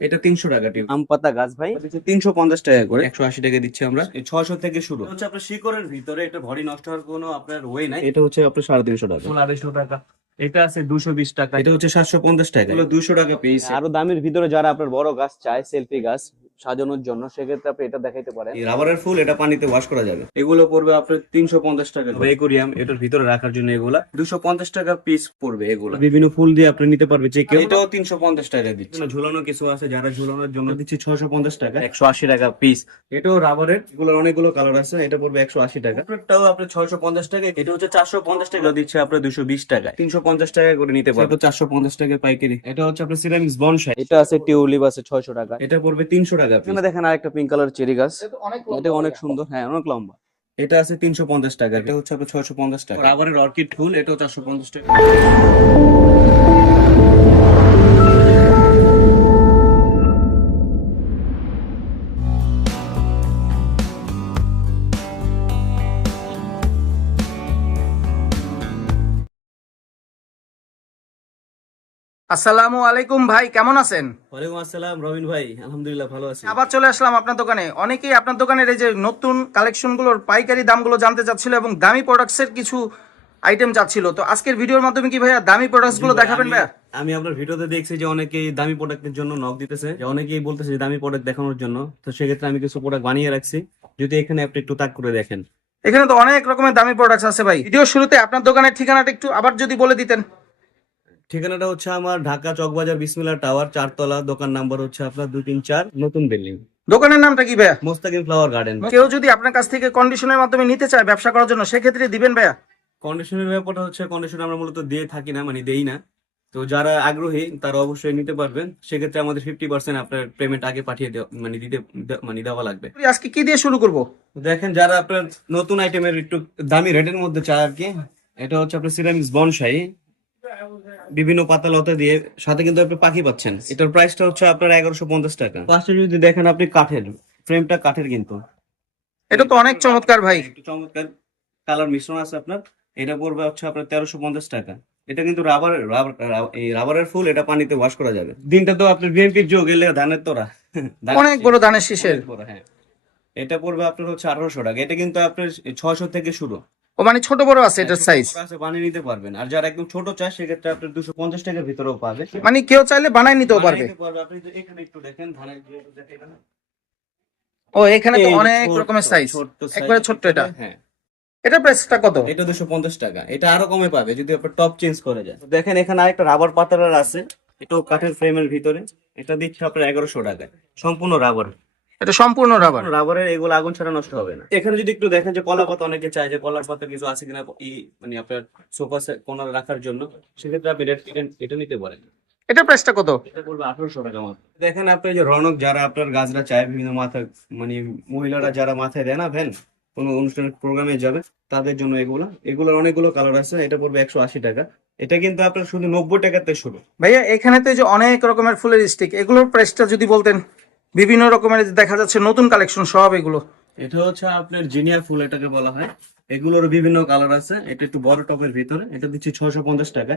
এটা তিনশো টাকা টিউব। আম পাতা গাছ ভাই। তিনশো পঞ্চাশ টাকা করে। একশো আশি টাকা দিচ্ছি আমরা। ছশো থেকে শুরু। হচ্ছে আপনার শিকড়ের ভিতরে এটা ভরি নষ্ট হওয়ার কোনো আপনার ওয়ে নাই। এটা হচ্ছে আপনার সাড়ে তিনশো টাকা। আড়াইশো টাকা। এটা আছে দুশো বিশ টাকা। এটা হচ্ছে সাতশো পঞ্চাশ টাকা। দুশো টাকা পিস আরও দামের ভিতরে যারা আপনার বড় গাছ চায় সেলফি গাছ সাজানোর জন্য সেক্ষেত্রে আপনি এটা দেখাইতে পারেন। এই রাবারের ফুল এটা পানিতে ওয়াশ করা যাবে। এগুলো পড়বে আপনার তিনশো পঞ্চাশ টাকা একুরিয়াম এটার ভিতরে রাখার জন্য এগুলা। দুশো পঞ্চাশ টাকা পিস পড়বে এগুলো। বিভিন্ন ফুল দিয়ে আপনি নিতে পারবে যে কেউ এটাও তিনশো পঞ্চাশ টাকা দিচ্ছে। ঝুলানো কিছু আছে যারা ঝুলানোর জন্য দিচ্ছে ছশো পঞ্চাশ টাকা। একশো আশি টাকা পিস এটাও রাবারের এগুলো অনেকগুলো কালার আছে এটা পড়বে একশো আশি টাকা। এটাও আপনার ছয়শো পঞ্চাশ টাকা এটা হচ্ছে চারশো পঞ্চাশ টাকা দিচ্ছে আপনার দুশো বিশ টাকা তিনশো পঞ্চাশ টাকা করে নিতে পারবে। চারশো পঞ্চাশ টাকা পাইকারি এটা হচ্ছে আপনার সিরামিক্স বনসাই এটা আছে টিউলিপ আছে ছয়শো টাকা। এটা পড়বে তিনশো টাকা। এখানে দেখেন আরেকটা পিঙ্ক কালার চেরি গাছ। এটা অনেক সুন্দর হ্যাঁ অনেক লম্বা। এটা আছে তিনশো পঞ্চাশ টাকা এটা হচ্ছে আপনার ছয়শো পঞ্চাশ টাকা। রাবারের অর্কিড ফুল এটাও চারশো পঞ্চাশ টাকা। আসসালামু আলাইকুম ভাই কেমন আছেন? ওয়ালাইকুম আসসালাম রবিন ভাই আলহামদুলিল্লাহ ভালো আছি। আবার চলে আসলাম আপনার দোকানে। অনেকেই আপনার দোকানের এই যে নতুন কালেকশনগুলোর পাইকারি দামগুলো জানতে চাচ্ছিল এবং দামি প্রোডাক্টসের কিছু আইটেম চাচ্ছিল। তো আজকের ভিডিওর মাধ্যমে কি ভাইয়া দামি প্রোডাক্টসগুলো দেখাবেন ভাইয়া? আমি আপনার ভিডিওতে দেখছি যে অনেকেই দামি প্রোডাক্টের জন্য নক দিতেছে। যে অনেকেই বলতেছে যে দামি প্রোডাক্ট দেখানোর জন্য। তো সেক্ষেত্রে আমি কিছু প্রোডাক্ট বানিয়ে রাখছি। যদি এখানে আপনি একটু তাক করে দেখেন। এখানে তো অনেক রকমের দামি প্রোডাক্টস আছে ভাই। ভিডিও শুরুতে আপনার দোকানের ঠিকানাটা একটু আবার যদি বলে দিতেন। ঠিকানাটা হচ্ছে আমার ঢাকা চকবাজার বিসমিল্লা টাওয়ার চারতলা দোকান নাম্বার হচ্ছে আপনার দুই তিন চার নতুন বিল্ডিং। দোকানের নামটা কি ভাইয়া? Mostakim flower garden. কেউ যদি আপনার কাছ থেকে কন্ডিশনের মাধ্যমে নিতে চায় ব্যবসা করার জন্য সেক্ষেত্রে দিবেন ভাইয়া। কন্ডিশনের ব্যাপারটা হচ্ছে কন্ডিশন আমরা মূলত দিয়ে থাকি না মানে দেই না। তো যারা আগ্রহী তারা অবশ্যই নিতে পারবেন। সেক্ষেত্রে আমাদের ফিফটি পার্সেন্ট আপনার পেমেন্ট আগে পাঠিয়ে দেওয়া মানে দিতে মানে দেওয়া লাগবে। আজকে কি দিয়ে শুরু করব? দেখেন যারা আপনার নতুন আইটেমের একটু দামি রেটের মধ্যে চায় আর কি এটা হচ্ছে আপনার সিরামিক্স বনসাই বিভিন্ন পাতা লতা দিয়ে সাথে কিন্তু আপনি পাখি পাচ্ছেন। এটার প্রাইসটা হচ্ছে আপনার এগারোশো পঞ্চাশ টাকা। পাশে যদি দেখেন আপনি কাঠের ফ্রেমটা কাঠের কিন্তু। এটা তো অনেক চমৎকার ভাই। একটু চমৎকার কালার মিশ্রণ আছে আপনার। এটা পড়বে হচ্ছে আপনার তেরোশো পঞ্চাশ টাকা। এটা কিন্তু রাবারের রাবার এই রাবারের ফুল এটা পানিতে ওয়াশ করা যাবে। দিনটা তো আপনার বিএনপির যোগ এলে ধানের তোরা অনেক বড় ধানের শীষের। হ্যাঁ। এটা পড়বে আপনার হচ্ছে আঠারোশো টাকা। এটা কিন্তু আপনার ছশো থেকে শুরু। ও মানে ছোট বড় আছে এটার সাইজ আছে, বানিয়ে নিতে পারবেন। আর যারা একদম ছোট চায় সেক্ষেত্রে আপনার দুশো পঞ্চাশ টাকার ভিতরেও পাবে। মানে কেউ চাইলে বানাই নিতেও পারবে। বানিয়ে আপনি এখানে একটু দেখেন ধানের। ও এখানে তো অনেক রকমের সাইজ একবারে ছোট্ট এটা। হ্যাঁ এটা প্রাইসটা কত? এটা দুশো পঞ্চাশ টাকা। এটা আরও কমে পাবে যদি আপনার টপ চেঞ্জ করে যায়। দেখেন এখানে আরেকটা রাবার পাতার আছে। এটাও কাঠের ফ্রেমের ভিতরে। এটা দিচ্ছে আপনার এগারোশো টাকা সম্পূর্ণ রাবার এটা সম্পূর্ণ রাবার রাবারের এগুলো আগুন ছাড়া নষ্ট হবে না। এখানে যদি একটু দেখেন যে কলা পাতা অনেকে চায় যে কলার পাতা কিছু আছে কিনা ই মানে আপনার সোফা কোনার রাখার জন্য। সেক্ষেত্রে আপনি এটা নিতে পারেন। এটা প্রাইসটা কত? এটা পড়বে আঠারোশো টাকা মাত্র। দেখেন আপনি যে রনক যারা আপনার গাছরা চায় বিভিন্ন মাথায় মানে মহিলারা যারা মাথায় দেয় না ভ্যান কোনো অনুষ্ঠানের প্রোগ্রামে যাবে তাদের জন্য এগুলো। এগুলোর অনেকগুলো কালার আছে এটা পড়বে একশো আশি টাকা। এটা কিন্তু আপনার শুধু নব্বই টাকাতে শুরু। ভাইয়া এখানে তো এই যে অনেক রকমের ফুলের স্টিক এগুলোর প্রাইসটা যদি বলতেন। বিভিন্ন রকমের দেখা যাচ্ছে নতুন কালেকশন সব এগুলো। এটা হচ্ছে আপনার জিনিয়া ফুল এটাকে বলা হয়। এগুলোর বিভিন্ন কালার আছে। এটা একটু বড় টপের ভিতরে। এটা দিচ্ছি ছশো পঞ্চাশ টাকা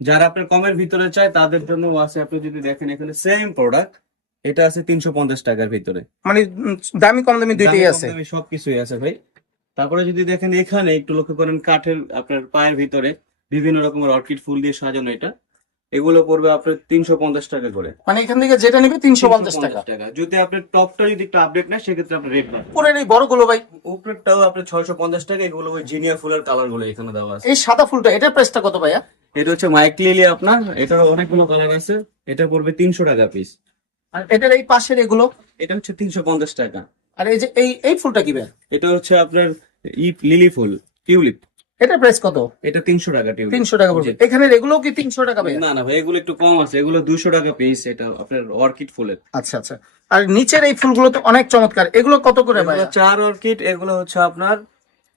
যারা আপনার কমের ভিতরে চায় তাদের জন্য আছে আপনি যদি দেখেন এখানে সেম প্রোডাক্ট এটা আছে তিনশো পঞ্চাশ টাকার ভিতরে। মানে দামি কম দামি দুইটাই আছে। সবকিছুই আছে ভাই। তারপরে যদি দেখেন এখানে একটু লক্ষ্য করেন কাঠের আপনার পায়ের ভিতরে বিভিন্ন রকমের অর্কিড ফুল দিয়ে সাজানো এটা। এগুলো পড়বে আপনার তিনশো পঞ্চাশ টাকা করে। মানে এখান থেকে যেটা নেবে তিনশো পঞ্চাশ টাকা। যদি আপনার টপটা যদি একটু আপডেট নেয় সেক্ষেত্রে আপনার রেট পাবেন উপরের এই বড়গুলো ভাই। উপরেরটাও আপনার ছয়শো পঞ্চাশ টাকা এগুলো ওই জিনিয়া ফুলের কালারগুলো এখানে দেওয়া আছে। এই সাদা ফুলটা এটার প্রাইসটা কত ভাইয়া? এটা হচ্ছে মাইক লিলি আপনার এটার অনেকগুলো কালার আছে। এটা পড়বে তিনশো টাকা পিস আর এটার এই পাশের এগুলো? এটা হচ্ছে তিনশো পঞ্চাশ টাকা। আর এই যে এই এই ফুলটা কি ভাইয়া? এটা হচ্ছে আপনার ই লিলি ফুল টিউলিপ। এটার প্রাইস কত? এটা তিনশো টাকা টিউলিপ। তিনশো টাকা পড়বে। এখানে এগুলো কি তিনশো টাকা ভাইয়া? না না ভাই এগুলো একটু কম আছে। এগুলো দুশো টাকা পিস এটা আপনার অর্কিড ফুলের। আচ্ছা আচ্ছা। আর নিচের এই ফুলগুলো তো অনেক চমৎকার। এগুলো কত করে ভাই চার অর্কিড এগুলো হচ্ছে আপনার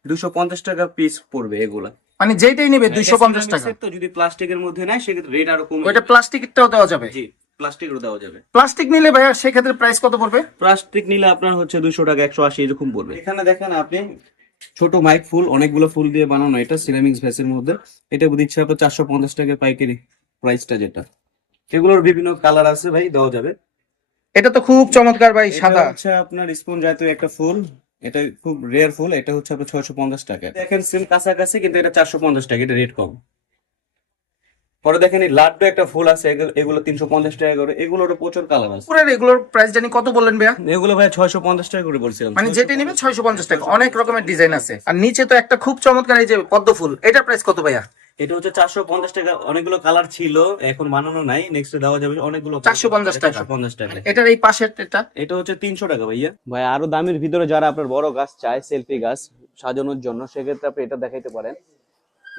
দুশো পঞ্চাশ টাকা পিস পড়বে এগুলা। মানে যেটাই নেবে দুইশো পঞ্চাশ টাকা। তো যদি প্লাস্টিকের মধ্যে নেয় সেক্ষেত্রে রেট আরও কমে ওইটা প্লাস্টিকটাও দেওয়া যাবে? জি প্লাস্টিকেরও দেওয়া যাবে। প্লাস্টিক নিলে ভাইয়া সেক্ষেত্রে প্রাইস কত পড়বে? প্লাস্টিক নিলে আপনার হচ্ছে দুশো টাকা একশো আশি এরকম পড়বে। এখানে দেখেন আপনি ছোট মাইক ফুল অনেকগুলো ফুল দিয়ে বানানো এটা সিরামিক্স ভেসের মধ্যে। এটা দিচ্ছে আপনার চারশো পঞ্চাশ টাকা পাইকারি প্রাইসটা যেটা। এগুলোর বিভিন্ন কালার আছে ভাই দেওয়া যাবে। এটা তো খুব চমৎকার ভাই সাদা। আচ্ছা আপনার স্পুন জাতীয় একটা ফুল। এটা খুব রেয়ার ফুল এটা হচ্ছে আপনার ছয়শো পঞ্চাশ টাকা দেখেন সেম কাছাকাছি কিন্তু এটা চারশো পঞ্চাশ টাকা এটা রেট কম। পরে দেখেন এই লাড্ডু একটা ফুল আছে এগুলো- তিনশো পঞ্চাশ টাকা করে। এগুলোর প্রচুর কালার আছে। পুরো এগুলোর প্রাইস জানি কত বললেন ভাইয়া? এগুলো ভাই ছয়শো পঞ্চাশ টাকা করে বলছিলাম। মানে যেটা নেবে ছয়শো পঞ্চাশ টাকা। অনেক রকমের ডিজাইন আছে। আর নিচে তো একটা খুব চমৎকার এই যে পদ্ম ফুল। এটার প্রাইস কত ভাইয়া? এটা হচ্ছে চারশো পঞ্চাশ টাকা। অনেকগুলো কালার ছিল এখন বানানো নাই। নেক্সট দেওয়া যাবে অনেকগুলো 450 টাকা। পঞ্চাশ টাকা। এটার এই পাশের এটা? এটা হচ্ছে তিনশো টাকা ভাইয়া। ভাই আরও দামের ভিতরে যারা আপনার বড় গাছ চায় সেলফি গাছ সাজানোর জন্য সেক্ষেত্রে আপনি এটা দেখাইতে পারেন।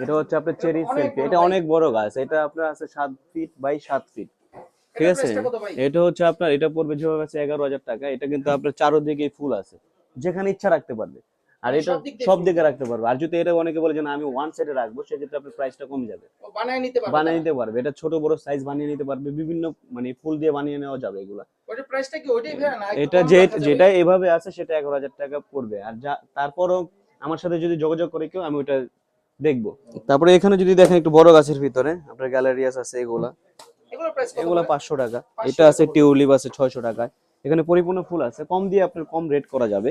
এটা হচ্ছে আপনার চেরি সেলফি এটা অনেক বড় গাছ এটা আপনার আছে সাত ফিট বাই সাত ফিট ঠিক আছে? এটা হচ্ছে আপনার এটা পড়বে যেভাবে আছে এগারো হাজার টাকা এটা কিন্তু আপনার চারোদিকে ফুল আছে। যেখানে ইচ্ছা রাখতে পারবে। আর এটা সব দিক রাখতে পারবে। আর যদি এটা অনেকে বলে যে না আমি ওয়ান সাইডে রাখব সেক্ষেত্রে আপনার প্রাইসটা কমে যাবে। বানায় নিতে পারবে বানিয়ে নিতে পারবে। এটা ছোট বড় সাইজ বানিয়ে নিতে পারবে। বিভিন্ন মানে ফুল দিয়ে বানিয়ে নেওয়া যাবে এগুলা। ওটার প্রাইসটা কি ওইটাই না? এটা যে যেটা এভাবে আছে সেটা এগারো হাজার টাকা পড়বে। আর যা তারপরও আমার সাথে যদি যোগাযোগ করে কেউ আমি ওটা দেখব। তারপরে এখানে যদি দেখেন একটু বড় গাছের ভিতরে আপনার গ্যালারিয়াস আছে এগুলা। এগুলা পাঁচশো টাকা। এটা আছে টিউলিপ আছে ছয়শো টাকায়। এখানে পরিপূর্ণ ফুল আছে। কম দিয়ে আপনার কম রেট করা যাবে।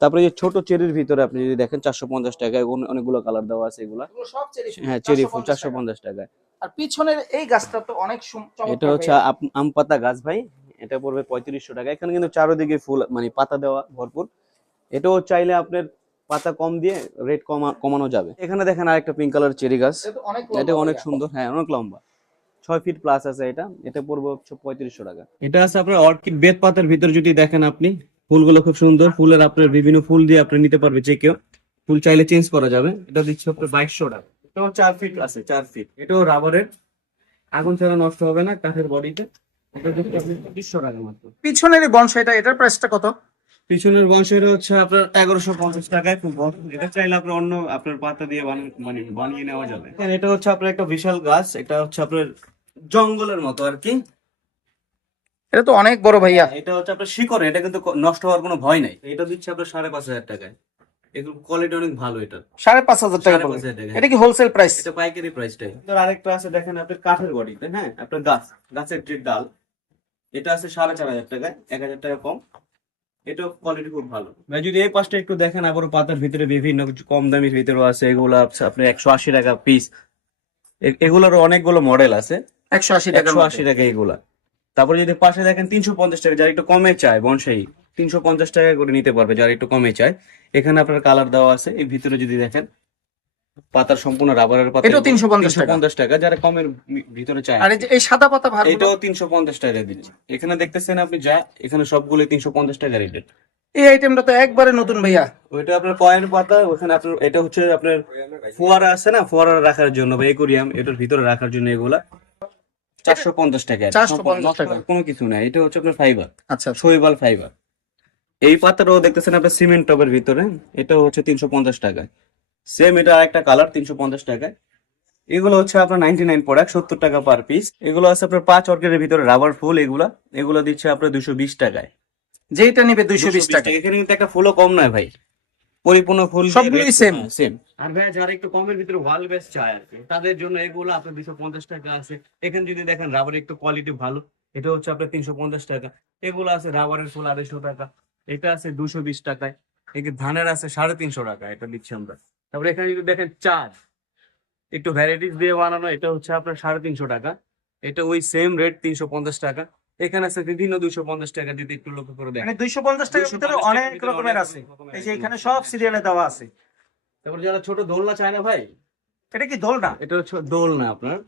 তারপরে যে ছোট চেরির ভিতরে আপনি যদি দেখেন চারশো পঞ্চাশ টাকায় অনেকগুলো কালার দেওয়া আছে এগুলা। সব হ্যাঁ চেরি ফুল চারশো পঞ্চাশ টাকায়। আর পিছনের এই গাছটা তো অনেক এটা হচ্ছে। আম পাতা গাছ ভাই। এটা পড়বে পঁয়ত্রিশশো টাকা। এখানে কিন্তু চারোদিকে ফুল মানে পাতা দেওয়া ভরপুর। এটাও চাইলে আপনার পাতা কম দিয়ে রেট কমা কমানো যাবে। এখানে দেখেন আরেকটা পিঙ্ক কালার চেরি গাছ। এটা অনেক। সুন্দর হ্যাঁ অনেক লম্বা। ছয় ফিট প্লাস আছে এটা। এটা পড়বে হচ্ছে পঁয়ত্রিশশো টাকা। এটা আছে আপনার অর্কিড বেদ পাতার ভিতর যদি দেখেন আপনি ফুলগুলো খুব সুন্দর। ফুলের আপনার বিভিন্ন ফুল দিয়ে আপনি নিতে পারবে যে কেউ। ফুল চাইলে চেঞ্জ করা যাবে। এটা দিচ্ছে আপনার বাইশশো টাকা। এটাও চার ফিট আছে চার ফিট এটাও রাবারের। আগুন ছাড়া নষ্ট হবে না কাঠের বডিতে। এটা দিচ্ছে আপনি পঁচিশশো টাকা মাত্র। পিছনের এই বনসাইটা এটার প্রাইসটা কত? পিছনের বংশের হচ্ছে আপনার এগারোশো পঞ্চাশ টাকায় খুব বড়। এটা চাইলে আপনার অন্য আপনার পাতা দিয়ে বানিয়ে মানে বানিয়ে নেওয়া যাবে। এটা হচ্ছে আপনার একটা বিশাল গাছ এটা হচ্ছে আপনার জঙ্গলের মতো আর কি। এটা তো অনেক বড় ভাইয়া। এটা হচ্ছে আপনার শিকড় এটা কিন্তু নষ্ট হওয়ার কোনো ভয় নাই। এটা দিচ্ছে আপনার সাড়ে পাঁচ হাজার টাকায়। এগুলো কোয়ালিটি অনেক ভালো এটা। সাড়ে পাঁচ হাজার টাকা পাঁচ হাজার টাকা এটা কি হোলসেল প্রাইস এটা পাইকারি আরেকটা আছে দেখেন আপনার কাঠের বডিতে হ্যাঁ আপনার গাছ গাছের যে ডাল এটা আছে সাড়ে চার হাজার টাকায় এক হাজার টাকা কম। এটাও কোয়ালিটি খুব ভালো। ভাই যদি এই পাশটা একটু দেখেন আবার পাতার ভিতরে বিভিন্ন কিছু কম দামের ভিতরেও আছে এগুলো আপনি একশো আশি টাকা পিস এগুলোর অনেকগুলো মডেল আছে। একশো আশি টাকা একশো আশি টাকা এগুলা। তারপরে যদি পাশে দেখেন তিনশো পঞ্চাশ টাকা যারা একটু কমে চায় বনসাই তিনশো পঞ্চাশ টাকা করে নিতে পারবে যারা একটু কমে চায়। এখানে আপনার কালার দেওয়া আছে এই ভিতরে যদি দেখেন পাতার সম্পূর্ণ রাবারের পাতা এটাও 350 টাকা। পঞ্চাশ টাকা যারা কমের ভিতরে চায়। আর এই সাদা পাতা ভার এটাও তিনশো পঞ্চাশ টাকা দিচ্ছি। এখানে দেখতেছেন আপনি যা এখানে সবগুলো তিনশো পঞ্চাশ টাকা রেটেড এই আইটেমটা তো একবারে নতুন ভাইয়া। ওইটা আপনার কয়েন পাতা ওখানে আপনার এটা হচ্ছে আপনার ফোয়ারা আছে না? ফোয়ারা রাখার জন্য বা একুরিয়াম এটার ভিতরে রাখার জন্য এগুলা। চারশো পঞ্চাশ টাকা 450 টাকা। কোনো কিছু না এটা হচ্ছে আপনার ফাইবার আচ্ছা শৈবাল ফাইবার এই পাতাটাও দেখতেছেন আপনার সিমেন্ট টবের ভিতরে এটা হচ্ছে তিনশো পঞ্চাশ টাকায়। সেম এটা একটা কালার তিনশো পঞ্চাশ টাকায়। এগুলো হচ্ছে আপনার নাইনটি নাইন প্রোডাক্ট সত্তর টাকা পার পিস এগুলো আছে আপনার পাঁচ অর্কের ভিতরে রাবার ফুল এগুলা। এগুলো দিচ্ছে আপনার দুশো বিশ টাকায়। যেটা নিবে দুইশো বিশ টাকা। এখানে কিন্তু একটা ফুলও কম নয় ভাই। পরিপূর্ণ ফুল সবগুলোই। সেম আর ভাই যারা একটু কমের ভিতরে ওয়াল বেস চায় আর কি তাদের জন্য এগুলো আপনার দুশো পঞ্চাশ টাকা আছে। এখানে যদি দেখেন রাবারের একটু কোয়ালিটি ভালো এটা হচ্ছে আপনার তিনশো পঞ্চাশ টাকা। এগুলো আছে রাবারের ফুল আড়াইশো টাকা। এটা আছে দুশো বিশ টাকায়। ধানের আছে সাড়ে তিনশো টাকা এটা দিচ্ছি আমরা। তারপরে এখানে যদি দেখেন চার একটু ভ্যারাইটিস দিয়ে বানানো এটা হচ্ছে আপনার সাড়ে তিনশো টাকা। এটা ওই সেম রেট তিনশো পঞ্চাশ টাকা। এখানে আছে বিভিন্ন দুশো পঞ্চাশ টাকা যদি একটু লক্ষ্য করে দেখেন। মানে দুইশো পঞ্চাশ টাকার ভিতরে অনেক রকমের আছে। এই যে এখানে সব সিরিয়ালে দেওয়া আছে। তারপর যারা ছোট দোলনা চায় না ভাই এটা কি দোল না এটা হচ্ছে দোলনা আপনার।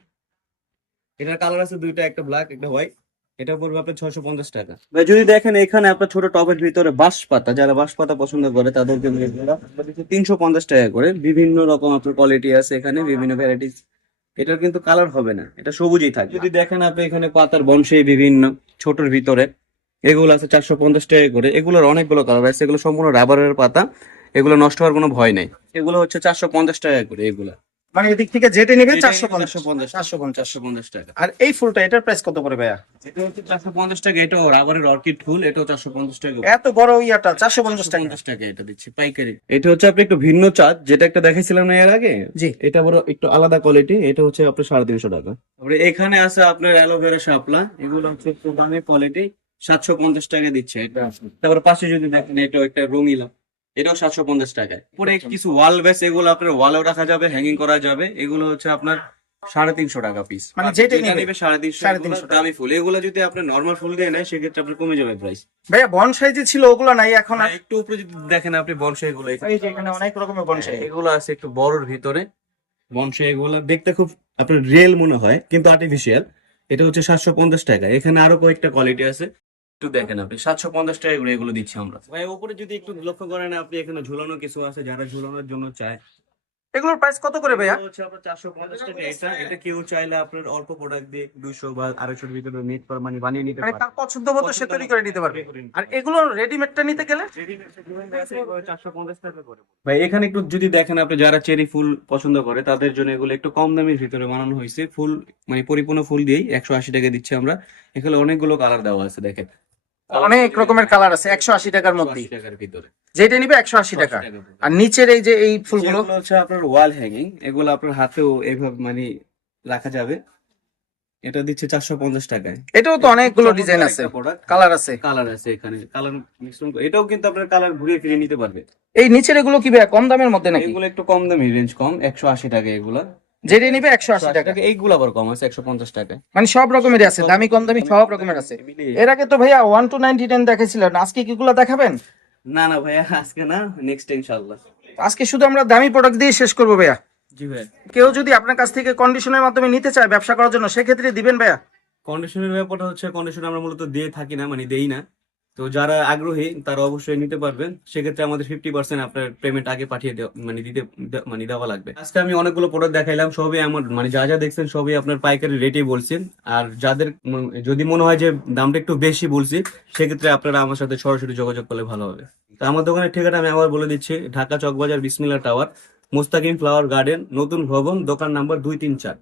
এটার কালার আছে দুইটা একটা ব্ল্যাক একটা হোয়াইট এটা পড়বে আপনার ছয়শো পঞ্চাশ টাকা। ভাই, যদি দেখেন এখানে আপনার ছোট টবের ভিতরে বাঁশ পাতা যারা বাঁশ পাতা পছন্দ করে, তাদেরকে তিনশো পঞ্চাশ টাকা করে, বিভিন্ন রকম আপনার কোয়ালিটি আছে এখানে, বিভিন্ন ভ্যারাইটিস এটার কিন্তু কালার হবে না, এটা সবুজই থাকবে। যদি দেখেন আপনি এখানে পাতার বংশে বিভিন্ন ছোটর ভিতরে, এগুলো আছে চারশো পঞ্চাশ টাকা করে, এগুলোর অনেকগুলো কালার আছে, এগুলো সম্পূর্ণ রাবারের পাতা, এগুলো নষ্ট হওয়ার কোনো ভয় নেই। এগুলো হচ্ছে চারশো পঞ্চাশ টাকা করে, এগুলো। মানে এদিক থেকে যেটা নিবে চারশো পঞ্চাশ। 450 চারশো পঞ্চাশ পঞ্চাশ টাকা। আর এই ফুলটা এটার প্রাইস কত করে ভাইয়া? এটা হচ্ছে চারশো পঞ্চাশ টাকা এটাও রাবারের অর্কিড ফুল এটাও চারশো পঞ্চাশ টাকা। এত বড় ইয়াটা চারশো পঞ্চাশ টাকা পঞ্চাশ টাকা। এটা দিচ্ছি পাইকারি। এটা হচ্ছে আপনি একটু ভিন্ন চাঁদ যেটা একটা দেখাইছিলাম না এর আগে? জি। এটা বড় একটু আলাদা কোয়ালিটি এটা হচ্ছে আপনার সাড়ে তিনশো টাকা। তারপরে এখানে আছে আপনার অ্যালোভেরা শাপলা এগুলো হচ্ছে একটু দামি কোয়ালিটি সাতশো পঞ্চাশ টাকা দিচ্ছে এটা। তারপর পাশে যদি দেখেন এটা একটা রঙিলা। এটাও সাতশো পঞ্চাশ টাকায়। পরে কিছু ওয়াল বেস এগুলো আপনার ওয়ালেও রাখা যাবে হ্যাঙ্গিং করা যাবে। এগুলো হচ্ছে আপনার সাড়ে তিনশো টাকা পিস মানে যেটা নিবে, নেবে সাড়ে তিনশো সাড়ে তিনশো টাকা। দামি ফুল। এগুলো যদি আপনার নর্মাল ফুল দিয়ে নেয় সেক্ষেত্রে আপনার কমে যাবে প্রাইস ভাইয়া বনসাই যে ছিল ওগুলো নাই এখন আর? একটু উপরে যদি দেখেন আপনি বনসাই যে এখানে অনেক রকমের বনসাই এগুলো আছে একটু বড়র ভিতরে। বনসাই এগুলো দেখতে খুব আপনার রিয়েল মনে হয় কিন্তু আর্টিফিশিয়াল এটা হচ্ছে সাতশো পঞ্চাশ টাকা। এখানে আরও কয়েকটা কোয়ালিটি আছে। একটু দেখেন আপনি। সাতশো পঞ্চাশ টাকা করে এগুলো দিচ্ছি আমরা। ভাই উপরে যদি একটু লক্ষ্য করেন আপনি এখানে ঝুলানো কিছু আছে যারা ঝুলানোর জন্য চায়? এগুলোর প্রাইস কত করে ভাইয়া? হচ্ছে আপনার চারশো পঞ্চাশ টাকা। এটা এটা কেউ চাইলে আপনার অল্প প্রোডাক্ট দিয়ে দুশো বা আড়াইশোর ভিতরে নেট মানে বানিয়ে নিতে পারে। তার পছন্দ মতো সে তৈরি করে নিতে পারবে। আর এগুলো রেডিমেডটা নিতে গেলে? ভাই এখানে একটু যদি দেখেন আপনি যারা চেরি ফুল পছন্দ করে তাদের জন্য এগুলো একটু কম দামের ভিতরে বানানো হয়েছে। ফুল মানে পরিপূর্ণ ফুল দিয়েই একশো আশি টাকা দিচ্ছি আমরা। এখানে অনেকগুলো কালার দেওয়া আছে দেখেন। অনেক রকমের কালার আছে একশো আশি টাকার মধ্যে। 180 টাকার ভিতরে। যেটা নিবে একশো আশি টাকা। আর নিচের এই যে এই ফুলগুলো? হচ্ছে আপনার ওয়াল হ্যাঙ্গিং এগুলো আপনার হাতেও এইভাবে মানে রাখা যাবে। এটা দিচ্ছে চারশো পঞ্চাশ টাকায়। এটাও তো অনেকগুলো ডিজাইন আছে। কালার আছে। কালার আছে এখানে। কালার মিশ্রণ এটাও কিন্তু আপনার কালার ঘুরিয়ে ফিরিয়ে নিতে পারবে। এই নিচের এগুলো কি ভাইয়া কম দামের মধ্যে নাকি? এগুলো একটু কম দামি রেঞ্জ কম একশো আশি টাকা এগুলা। যেটা নিবে একশো আশি টাকা। এইগুলো আবার কম আছে একশো পঞ্চাশ টাকায় মানে সব রকমের আছে দামি কম দামি সব রকমের আছে। এর আগে তো ভাইয়া ওয়ান টু নাইনটি নাইন দেখেছিলেন আজকে কিগুলো দেখাবেন? না না ভাইয়া আজকে না নেক্সট ইনশাআল্লাহ। আজকে শুধু আমরা দামি প্রোডাক্ট দিয়ে শেষ করব ভাইয়া। জি ভাই কেউ যদি আপনার কাছ থেকে কন্ডিশনের মাধ্যমে নিতে চায় ব্যবসা করার জন্য সেক্ষেত্রে দিবেন ভাইয়া। কন্ডিশনের ব্যাপারটা হচ্ছে কন্ডিশন আমরা মূলত দিয়ে থাকি না মানে দেই না। তো যারা আগ্রহী, তারা অবশ্যই নিতে পারবেন। সেক্ষেত্রে আমাদের ফিফটি পার্সেন্ট আপনার পেমেন্ট আগে পাঠিয়ে মানে দিতে মানে দেওয়া লাগবে। আজকে আমি অনেকগুলো প্রোডাক্ট দেখাইলাম, সবই আমার মানে যা যা দেখছেন সবই আপনার পাইকারি রেটেই বলছেন। আর যাদের যদি মনে হয় যে দামটা একটু বেশি বলছি, সেক্ষেত্রে আপনারা আমার সাথে সরাসরি যোগাযোগ করলে ভালো হবে। তো আমার দোকানের ঠিকানা আমি আবার বলে দিচ্ছি, ঢাকা চকবাজার বিসমিল্লা টাওয়ার, মোস্তাকিম ফ্লাওয়ার গার্ডেন, নতুন ভবন, দোকান নাম্বার দুই তিন চার।